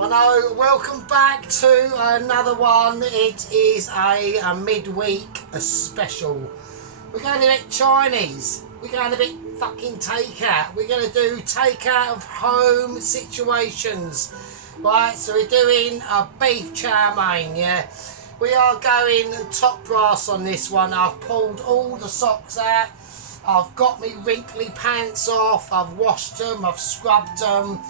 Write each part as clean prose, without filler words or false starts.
I know, welcome back to another one. It is a midweek special. We're going a bit Chinese. We're going a bit fucking takeout. We're going to do takeout of home situations. Right, so we're doing a beef chow mein, yeah. We are going top brass on this one. I've pulled all the socks out. I've got me wrinkly pants off. I've washed them, I've scrubbed them.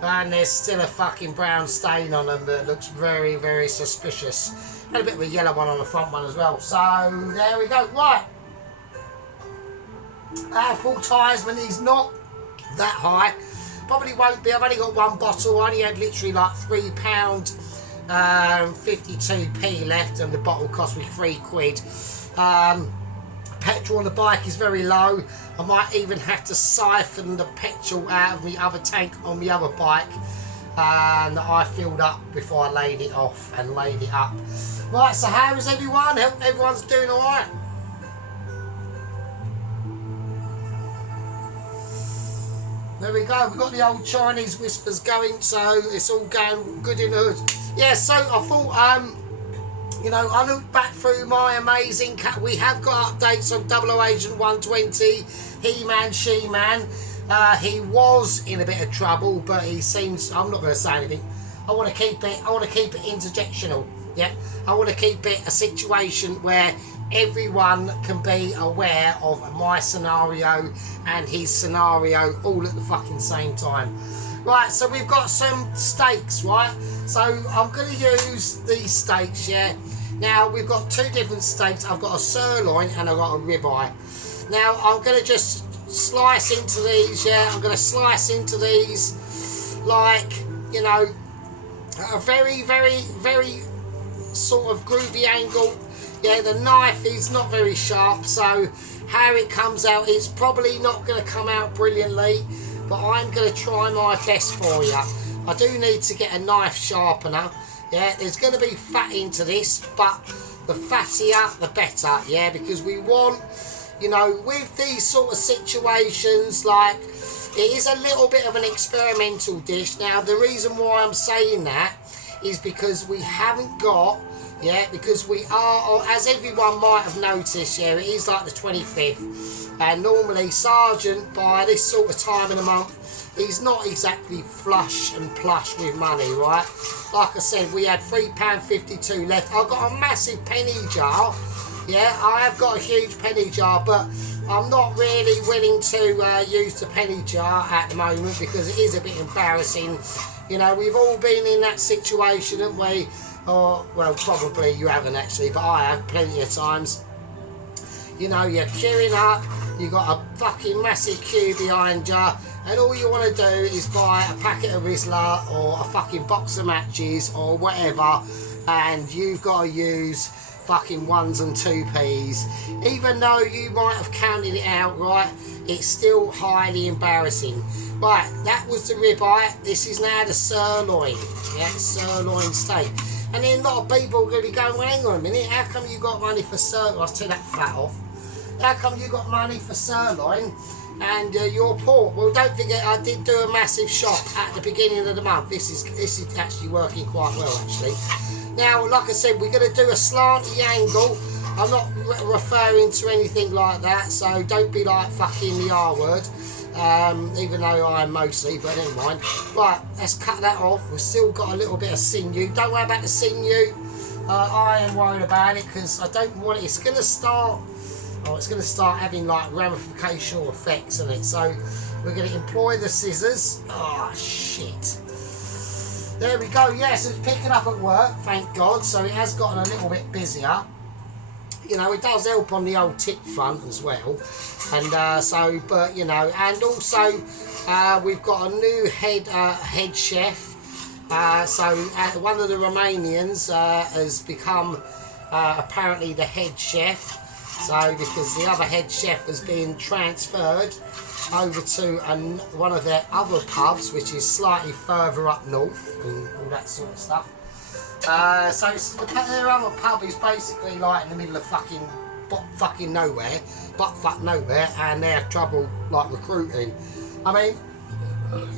And there's still a fucking brown stain on them that looks very, very suspicious. And a bit of a yellow one on the front one as well. So, there we go. Right. Advertisement is not that high. Probably won't be. I've only got one bottle. I only had literally like £3 52p left, and the bottle cost me £3. Petrol on the bike is very low. I might even have to siphon the petrol out of the other tank on the other bike that I filled up before I laid it off and laid it up. Right, so how is everyone? Hope everyone's doing alright. There we go, we've got the old Chinese whispers going, so it's all going good in the hood. Yeah, so I thought, you know, I looked back through my amazing cut. We have got updates on 00 Agent 120, He-Man, She-Man. He was in a bit of trouble, but he seems, I'm not going to say anything. I want to keep it interjectional. Yeah, I want to keep it a situation where everyone can be aware of my scenario and his scenario all at the fucking same time. Right, so we've got some steaks, right? So I'm going to use these steaks, yeah. Now, we've got two different steaks. I've got a sirloin and I've got a ribeye. Now, I'm going to just slice into these, yeah. I'm going to slice into these like, you know, a very, very, very sort of groovy angle. Yeah, the knife is not very sharp, so how it comes out, it's probably not going to come out brilliantly, but I'm going to try my best for you. I do need to get a knife sharpener. Yeah, there's going to be fat into this, but the fattier the better, yeah, because we want, you know, with these sort of situations, like, it is a little bit of an experimental dish. Now, the reason why I'm saying that is because we haven't got, yeah, because we are, as everyone might have noticed, yeah, it is like the 25th, and normally Sergeant, by this sort of time in the month, he's not exactly flush and plush with money, right? Like I said, we had £3.52 left. I've got a massive penny jar, yeah, I have got a huge penny jar, but I'm not really willing to use the penny jar at the moment because it is a bit embarrassing. You know, we've all been in that situation, haven't we? Or, well, probably you haven't actually, but I have plenty of times. You know, you're queuing up, you've got a fucking massive queue behind you, and all you want to do is buy a packet of Rizla or a fucking box of matches or whatever, and you've got to use fucking 1s and 2p's. Even though you might have counted it out right, it's still highly embarrassing. Right, that was the ribeye. This is now the sirloin. Yeah, sirloin steak. And then a lot of people are going to be going, well, hang on a minute, how come you got money for sirloin? I'll take that fat off. How come you got money for sirloin and your pork? Well, don't forget, I did do a massive shop at the beginning of the month. This is actually working quite well, actually. Now, like I said, we're going to do a slanty angle. I'm not referring to anything like that, so don't be like fucking the R word. Even though I am mostly, but never mind. Right, let's cut that off. We've still got a little bit of sinew. Don't worry about the sinew. I am worried about it because I don't want it. It's going to start. Oh, it's going to start having like ramificational effects on it. So we're going to employ the scissors. Oh shit. There we go. Yes, it's picking up at work. Thank God. So it has gotten a little bit busier. You know, it does help on the old tip front as well, and so, but you know, and also we've got a new head chef. So one of the Romanians has become apparently the head chef. So because the other head chef has been transferred over to one of their other pubs, which is slightly further up north and all that sort of stuff. So their other pub is basically like in the middle of fucking nowhere, butt nowhere, and they have trouble like recruiting. I mean,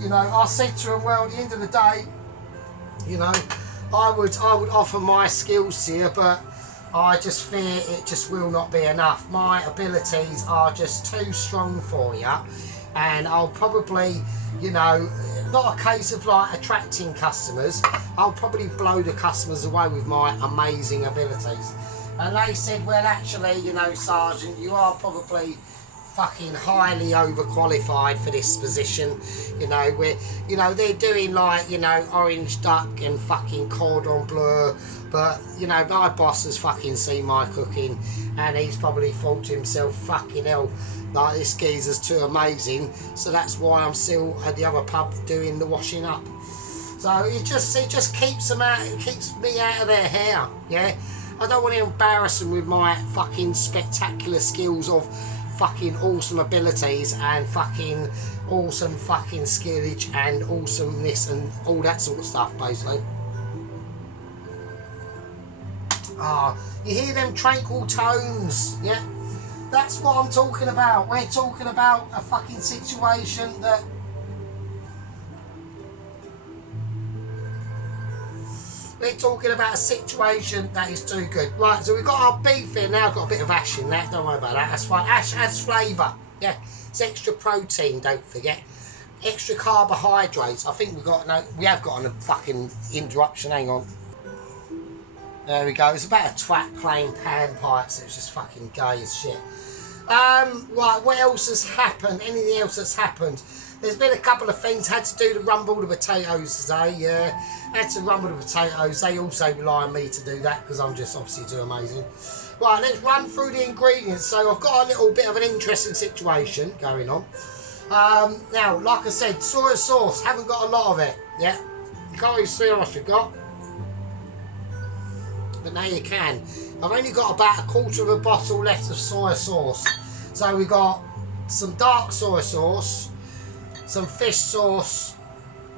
you know, I said to them, well, at the end of the day, You know, I would offer my skills here, but I just fear it just will not be enough. My abilities are just too strong for you, and I'll probably, you know, not a case of like attracting customers, I'll probably blow the customers away with my amazing abilities. And they said, well, actually, you know, Sergeant, you are probably fucking highly overqualified for this position. You know, you know, they're doing like, you know, orange duck and fucking cordon bleu, but you know, my boss has fucking seen my cooking, and he's probably thought to himself, fucking hell, like, this geezer's too amazing, so that's why I'm still at the other pub doing the washing up. So it just keeps them out, it keeps me out of their hair. Yeah, I don't want to embarrass them with my fucking spectacular skills of fucking awesome abilities and fucking awesome fucking skillage and awesomeness and all that sort of stuff, basically. Ah, you hear them tranquil tones, yeah? That's what I'm talking about. We're talking about a fucking situation that we're talking about a situation that is too good. Right, so we've got our beef here now. Got a bit of ash in that. Don't worry about that. That's fine. Ash adds flavour. Yeah, it's extra protein. Don't forget. Extra carbohydrates. I think we have got a fucking interruption. Hang on. There we go. It's about a twat playing panpipes. It was just fucking gay as shit. Right, what else has happened? Anything else that's happened? There's been a couple of things. Had to do the rumble the potatoes today. Yeah, had to rumble the potatoes. They also rely on me to do that because I'm just obviously too amazing. Right, let's run through the ingredients. So I've got a little bit of an interesting situation going on. Now, like I said, soy sauce. Haven't got a lot of it. Yeah, you can't really see what I've got, but now you can. I've only got about a quarter of a bottle left of soy sauce. So we got some dark soy sauce, some fish sauce,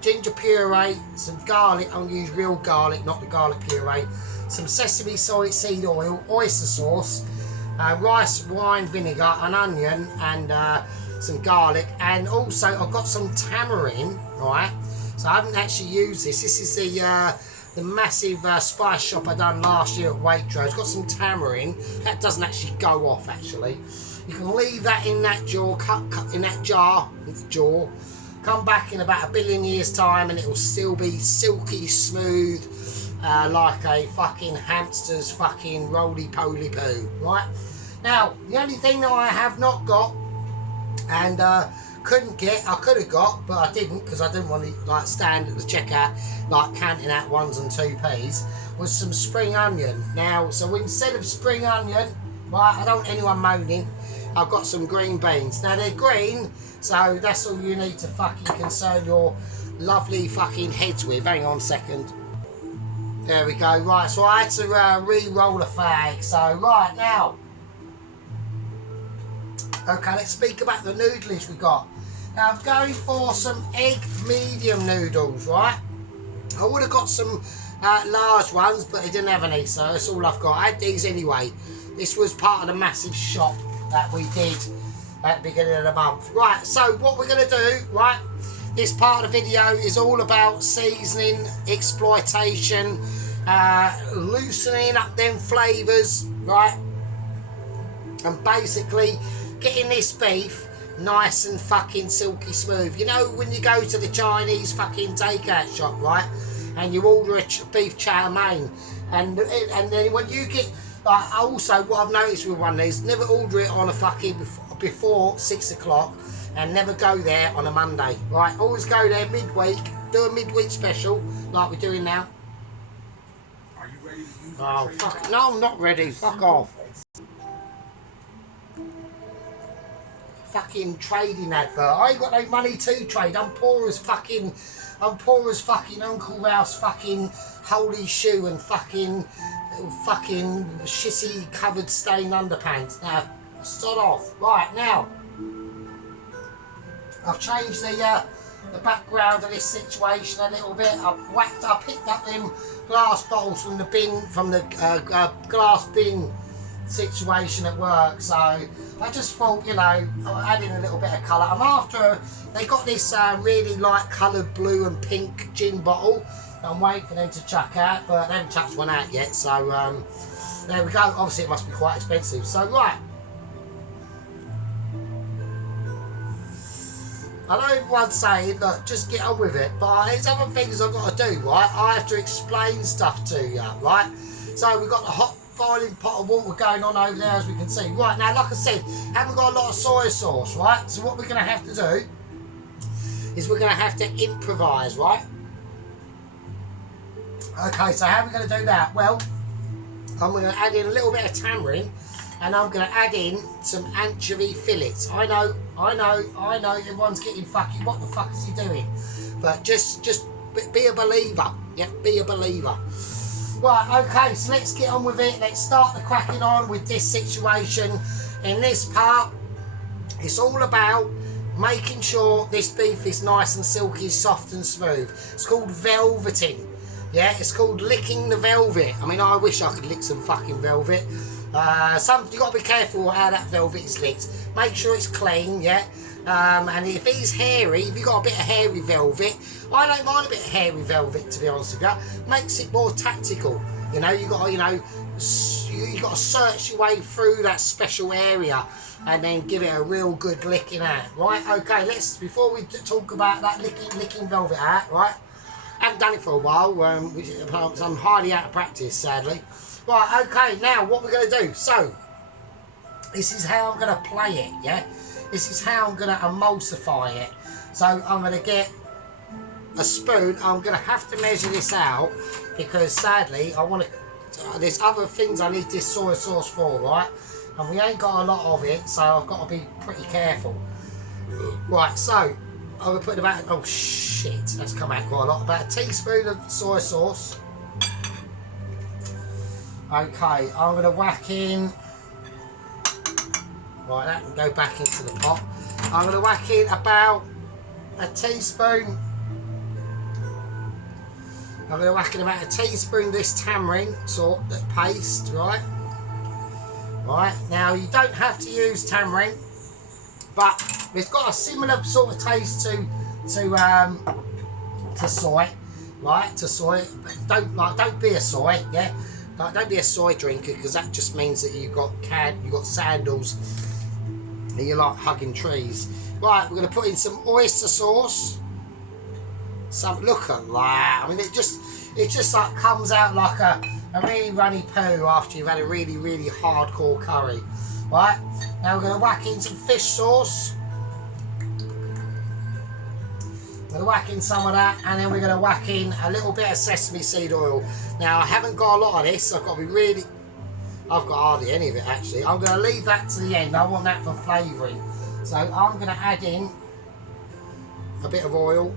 ginger puree, some garlic. I'm going to use real garlic, not the garlic puree. Some sesame seed oil, oyster sauce, rice wine vinegar, an onion, and some garlic. And also I've got some tamarind, right? So I haven't actually used this. This is the massive spice shop I done last year at Waitrose. It's got some tamarind. That doesn't actually go off, actually. You can leave that in that jar, cut in that jar, come back in about 1 billion years time and it will still be silky smooth, like a fucking hamster's fucking roly-poly poo, right? Now, the only thing that I have not got and couldn't get, I could have got, but I didn't because I didn't want to like stand at the checkout like counting out 1s and 2p's, was some spring onion. Now, so instead of spring onion, right, I don't want anyone moaning, I've got some green beans. Now they're green, so that's all you need to fucking concern your lovely fucking heads with. Hang on a second. There we go. Right, so I had to re-roll a fag. So right now, okay, let's speak about the noodles we got. Now I'm going for some egg medium noodles, right? I would have got some large ones, but they didn't have any, so that's all I've got. I had these anyway. This was part of the massive shop that we did at the beginning of the month. Right, so what we're going to do, right, this part of the video is all about seasoning, exploitation, loosening up them flavours, right, and basically getting this beef nice and fucking silky smooth. You know when you go to the Chinese fucking takeout shop, right, and you order a beef chow mein, and then when you get, also what I've noticed with one of these, never order it on a fucking before 6 o'clock and never go there on a Monday, right? Always go there midweek, do a midweek special like we're doing now. Are you ready to use oh fuck, no I'm not ready, fuck off. Fucking trading advert. I ain't got no money to trade. I'm poor as fucking Uncle Ralph's fucking holy shoe and fucking shitty covered stained underpants. Now start off. Right, now I've changed the background of this situation a little bit. I picked up them glass bottles from the bin, from the glass bin situation at work, so I just thought, you know, add in a little bit of colour. I'm after, they got this really light coloured blue and pink gin bottle. I'm waiting for them to chuck out, but they haven't chucked one out yet, so there we go. Obviously it must be quite expensive. So right, I know everyone's saying, look, just get on with it, but there's other things I've got to do, right? I have to explain stuff to you, right? So we've got the hot boiling pot of water going on over there, as we can see. Right, now, like I said, haven't got a lot of soy sauce, right? So what we're going to have to do is we're going to have to improvise, right? Okay, so how are we going to do that? Well, I'm going to add in a little bit of tamarind, and I'm going to add in some anchovy fillets. I know, everyone's getting fucking, what the fuck is he doing? But just be a believer, yeah, be a believer. Right, okay, so let's get on with it. Let's start the cracking on with this situation. In this part, it's all about making sure this beef is nice and silky, soft and smooth. It's called velveting. Yeah, it's called licking the velvet. I mean, I wish I could lick some fucking velvet. You got to be careful how that velvet is licked. Make sure it's clean, yeah. And if he's hairy, if you've got a bit of hairy velvet, I don't mind a bit of hairy velvet, to be honest with you. Makes it more tactical. You know, you got to search your way through that special area and then give it a real good licking out. Right? Okay. Before we talk about that licking velvet out, right? I haven't done it for a while. I'm highly out of practice, sadly. Right, okay, now what we're going to do. So, this is how I'm going to play it, yeah? This is how I'm going to emulsify it. So, I'm going to get a spoon. I'm going to have to measure this out because, sadly, there's other things I need this soy sauce for, right? And we ain't got a lot of it, so I've got to be pretty careful. Right, so, I'm going to put about, oh shit, that's come out quite a lot. About a teaspoon of soy sauce. Okay, I'm going to whack in, right, that can go back into the pot. I'm going to whack in about a teaspoon, I'm going to whack in about a teaspoon of this tamarind sort of paste, right? Right, now you don't have to use tamarind, but it's got a similar sort of taste to soy, right? To soy, but don't be a soy, yeah? Don't be a soy drinker because that just means that you've got sandals and you like hugging trees. Right, we're going to put in some oyster sauce. Look at that. I mean, it just like comes out like a really runny poo after you've had a really, really hardcore curry. Right, now we're going to whack in some fish sauce. We're going to whack in some of that, and then we're going to whack in a little bit of sesame seed oil. Now, I haven't got a lot of this, so I've got hardly any of it actually. I'm going to leave that to the end. I want that for flavouring. So I'm going to add in a bit of oil,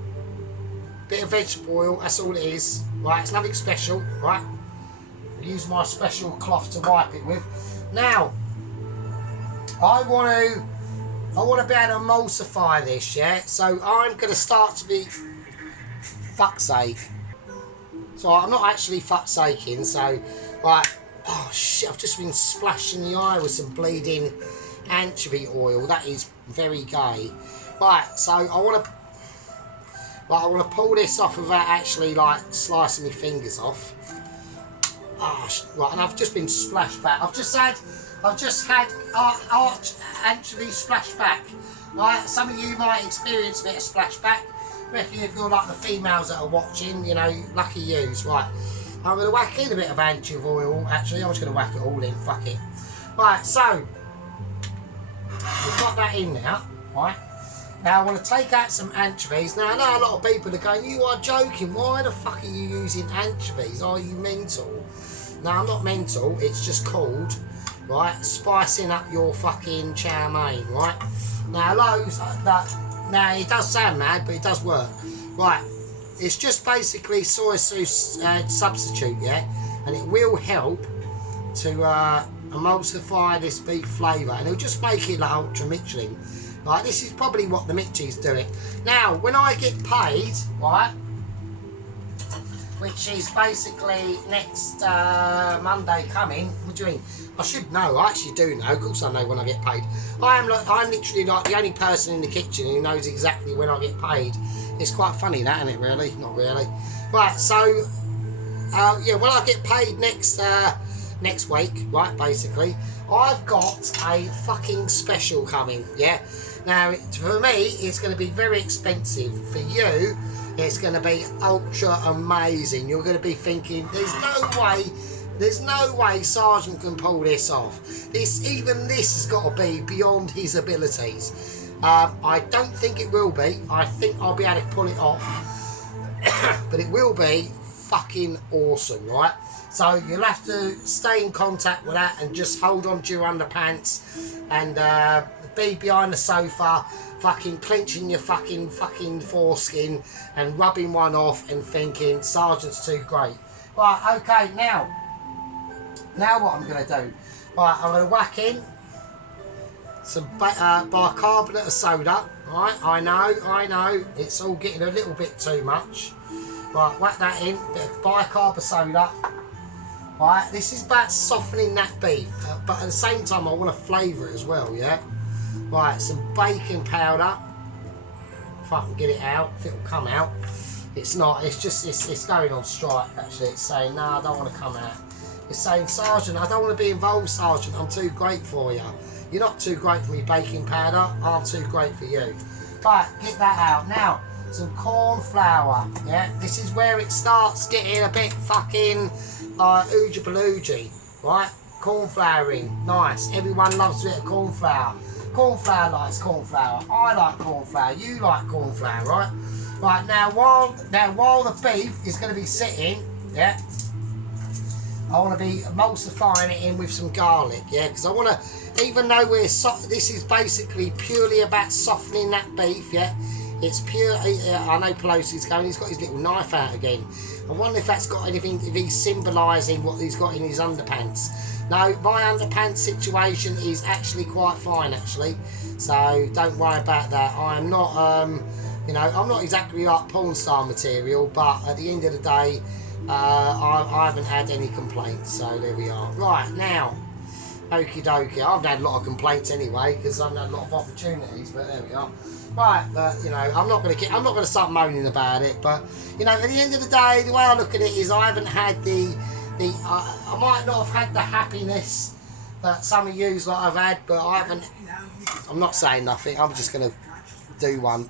a bit of vegetable oil, that's all it is. Right, it's nothing special, right? I'll use my special cloth to wipe it with. Now, I want to be able to emulsify this, yeah? So I'm going to start to be, fuck's sake. So I'm not actually fuck's saking, so, right, oh shit, I've just been splashed in the eye with some bleeding anchovy oil. That is very gay. Right, so I want to pull this off without actually, like, slicing my fingers off. Oh, right, and I've just been splashed back. I've just had arch anchovy splashback. Right, some of you might experience a bit of splashback. Especially if you're like the females that are watching, you know, lucky yous. Right, I'm going to whack in a bit of anchovy oil. Actually, I'm just going to whack it all in. Fuck it. Right, so we've got that in now. Right, now I want to take out some anchovies. Now I know a lot of people are going, "You are joking. Why the fuck are you using anchovies? Are you mental?" No, I'm not mental. It's just called, right, spicing up your fucking chow mein, right? Now, now it does sound mad, but it does work. Right, it's just basically soy sauce substitute, yeah? And it will help to emulsify this beef flavour, and it'll just make it like ultra Michelin. Right, this is probably what the Mitchies do it. Now, when I get paid, right, which is basically next Monday coming. What do you mean? I should know. I actually do know. Of course I know when I get paid. I'm literally like the only person in the kitchen who knows exactly when I get paid. It's quite funny that, isn't it, really? Not really. Right, so yeah, when I get paid next week, right, basically, I've got a fucking special coming, yeah. Now, for me, it's going to be very expensive. For you, it's going to be ultra amazing. You're going to be thinking, there's no way Sergeant can pull this off. Even this has got to be beyond his abilities. I don't think it will be. I think I'll be able to pull it off. But it will be fucking awesome, right? So you'll have to stay in contact with that and just hold on to your underpants and be behind the sofa, fucking clenching your fucking foreskin and rubbing one off and thinking, Sergeant's too great. Right, okay, now what I'm going to do, right, I'm going to whack in some bicarbonate of soda, right, I know, it's all getting a little bit too much. Right, whack that in, bit of bicarb of soda. Right, this is about softening that beef, but at the same time I want to flavour it as well, yeah? Right, some baking powder. If I can get it out, if it'll come out. It's not, it's going on strike actually. It's saying, no, I don't want to come out. It's saying, Sergeant, I don't want to be involved, Sergeant, I'm too great for you. You're not too great for me, baking powder, I'm too great for you. Right, get that out. Now, some corn flour, yeah? This is where it starts getting a bit fucking oogie baloogie, right? Corn flouring, nice. Everyone loves a bit of corn flour. Corn flour likes corn flour. I like corn flour. You like corn flour, right? Right, now while the beef is going to be sitting, yeah, I want to be emulsifying it in with some garlic, yeah, because I want to, even though this is basically purely about softening that beef, yeah, it's pure. I know Pelosi's going. He's got his little knife out again. I wonder if that's got anything. If he's symbolising what he's got in his underpants. No, my underpants situation is actually quite fine, actually. So don't worry about that. I am not, you know, I'm not exactly like porn star material, but at the end of the day, I haven't had any complaints. So there we are. Right now, okie dokie. I haven't had a lot of complaints anyway because I haven't had a lot of opportunities. But there we are. Right, but you know, I'm not going to start moaning about it. But you know, at the end of the day, the way I look at it is, I haven't had I might not have had the happiness that some of yous like I've had, but I haven't. I'm not saying nothing. I'm just going to do one.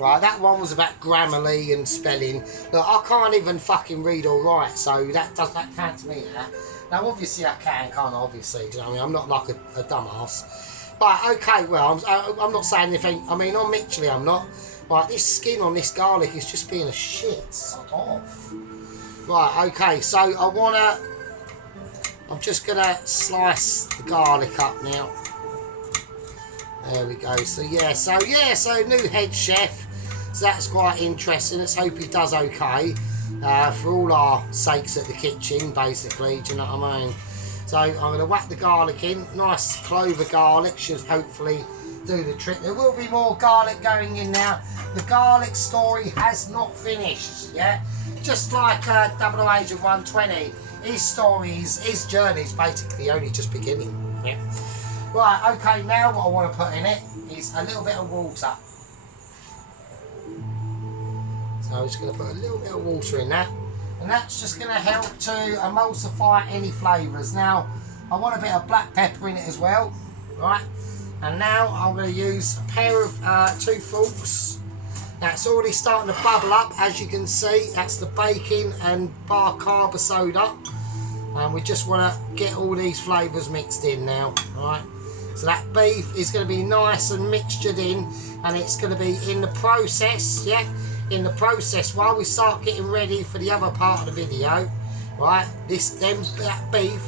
Right, that one was about Grammarly and spelling. Look, I can't even fucking read or write, so that counts me. That. Now, obviously, I can't I? Obviously, do you know what I mean? I'm not like a dumbass. Right, okay, well, I'm not saying anything. I mean, on Mitchelly, I'm not. Right, this skin on this garlic is just being a shit. Sod off. Right, okay, so I'm just going to slice the garlic up now. There we go. So new head chef. So that's quite interesting. Let's hope he does okay. For all our sakes at the kitchen, basically, do you know what I mean? So I'm going to whack the garlic in. Nice clove of garlic should hopefully do the trick. There will be more garlic going in now. The garlic story has not finished, yeah? Just like Double Agent 120, his journey is basically only just beginning, yeah? Right, okay, now what I want to put in it is a little bit of water. So I'm just going to put a little bit of water in that. And that's just going to help to emulsify any flavours. Now, I want a bit of black pepper in it as well, right? And now I'm going to use a pair of 2 forks. Now, it's already starting to bubble up, as you can see. That's the baking and bicarb soda. And we just want to get all these flavours mixed in now, right? So that beef is going to be nice and mixtured in, and it's going to be in the process, yeah? In the process, while we start getting ready for the other part of the video, right, that beef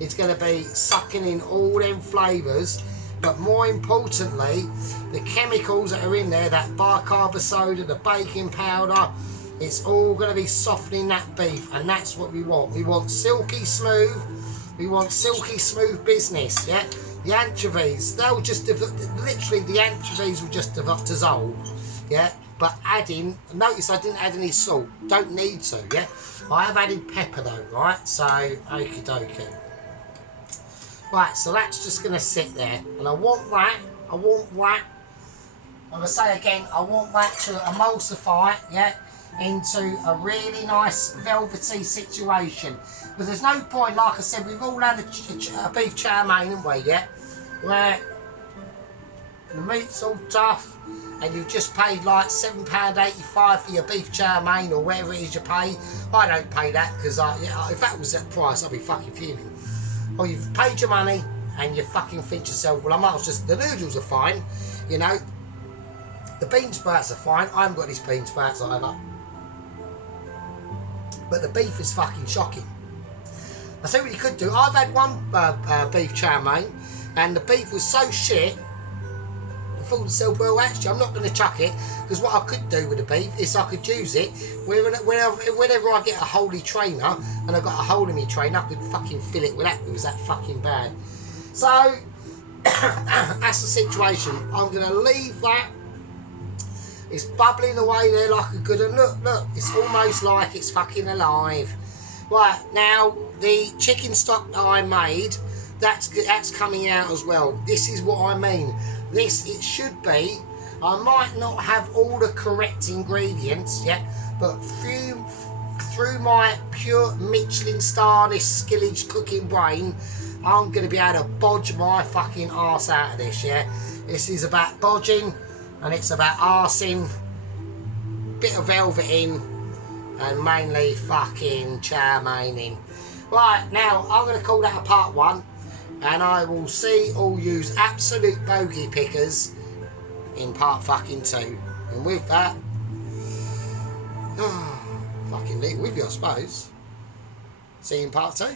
is going to be sucking in all them flavours, but more importantly, the chemicals that are in there, that bicarb soda, the baking powder, it's all going to be softening that beef, and that's what we want. We want silky smooth business, yeah? The anchovies, they'll just, literally the anchovies will just dissolve, yeah? But notice I didn't add any salt, don't need to, yeah? I have added pepper though, right? So, okie dokie. Right, so that's just going to sit there. And I want that, I'm going to say again, I want that to emulsify, yeah? into a really nice velvety situation. But there's no point, like I said, we've all had a beef chow mein, haven't we, yeah? Where the meat's all tough and you've just paid like £7.85 for your beef chow mein or whatever it is you pay. I don't pay that because if that was that price, I'd be fucking fuming. Or you've paid your money and you fucking think to yourself, well, I might as well just, the noodles are fine, you know. The bean sprouts are fine. I haven't got these bean sprouts either. But the beef is fucking shocking. I see what you could do. I've had one beef chow mein and the beef was so shit, I thought to myself, well, actually, I'm not going to chuck it, because what I could do with the beef is I could use it whenever I get a holy trainer and I've got a hole in my trainer, I could fucking fill it with that. It was that fucking bad. So, that's the situation. I'm going to leave that. It's bubbling away there like a good, and look, it's almost like it's fucking alive. Right, now, the chicken stock that I made, that's coming out as well. This is what I mean. This, it should be, I might not have all the correct ingredients yet, but through my pure Michelin star-ness skillage cooking brain, I'm going to be able to bodge my fucking arse out of this, yeah? This is about bodging, and it's about arsing, bit of velveting, and mainly fucking chow meining. Right, now, I'm going to call that a part 1, and I will see all use absolute bogey pickers in part fucking 2. And with that, fucking leave with you, I suppose. See you in part 2.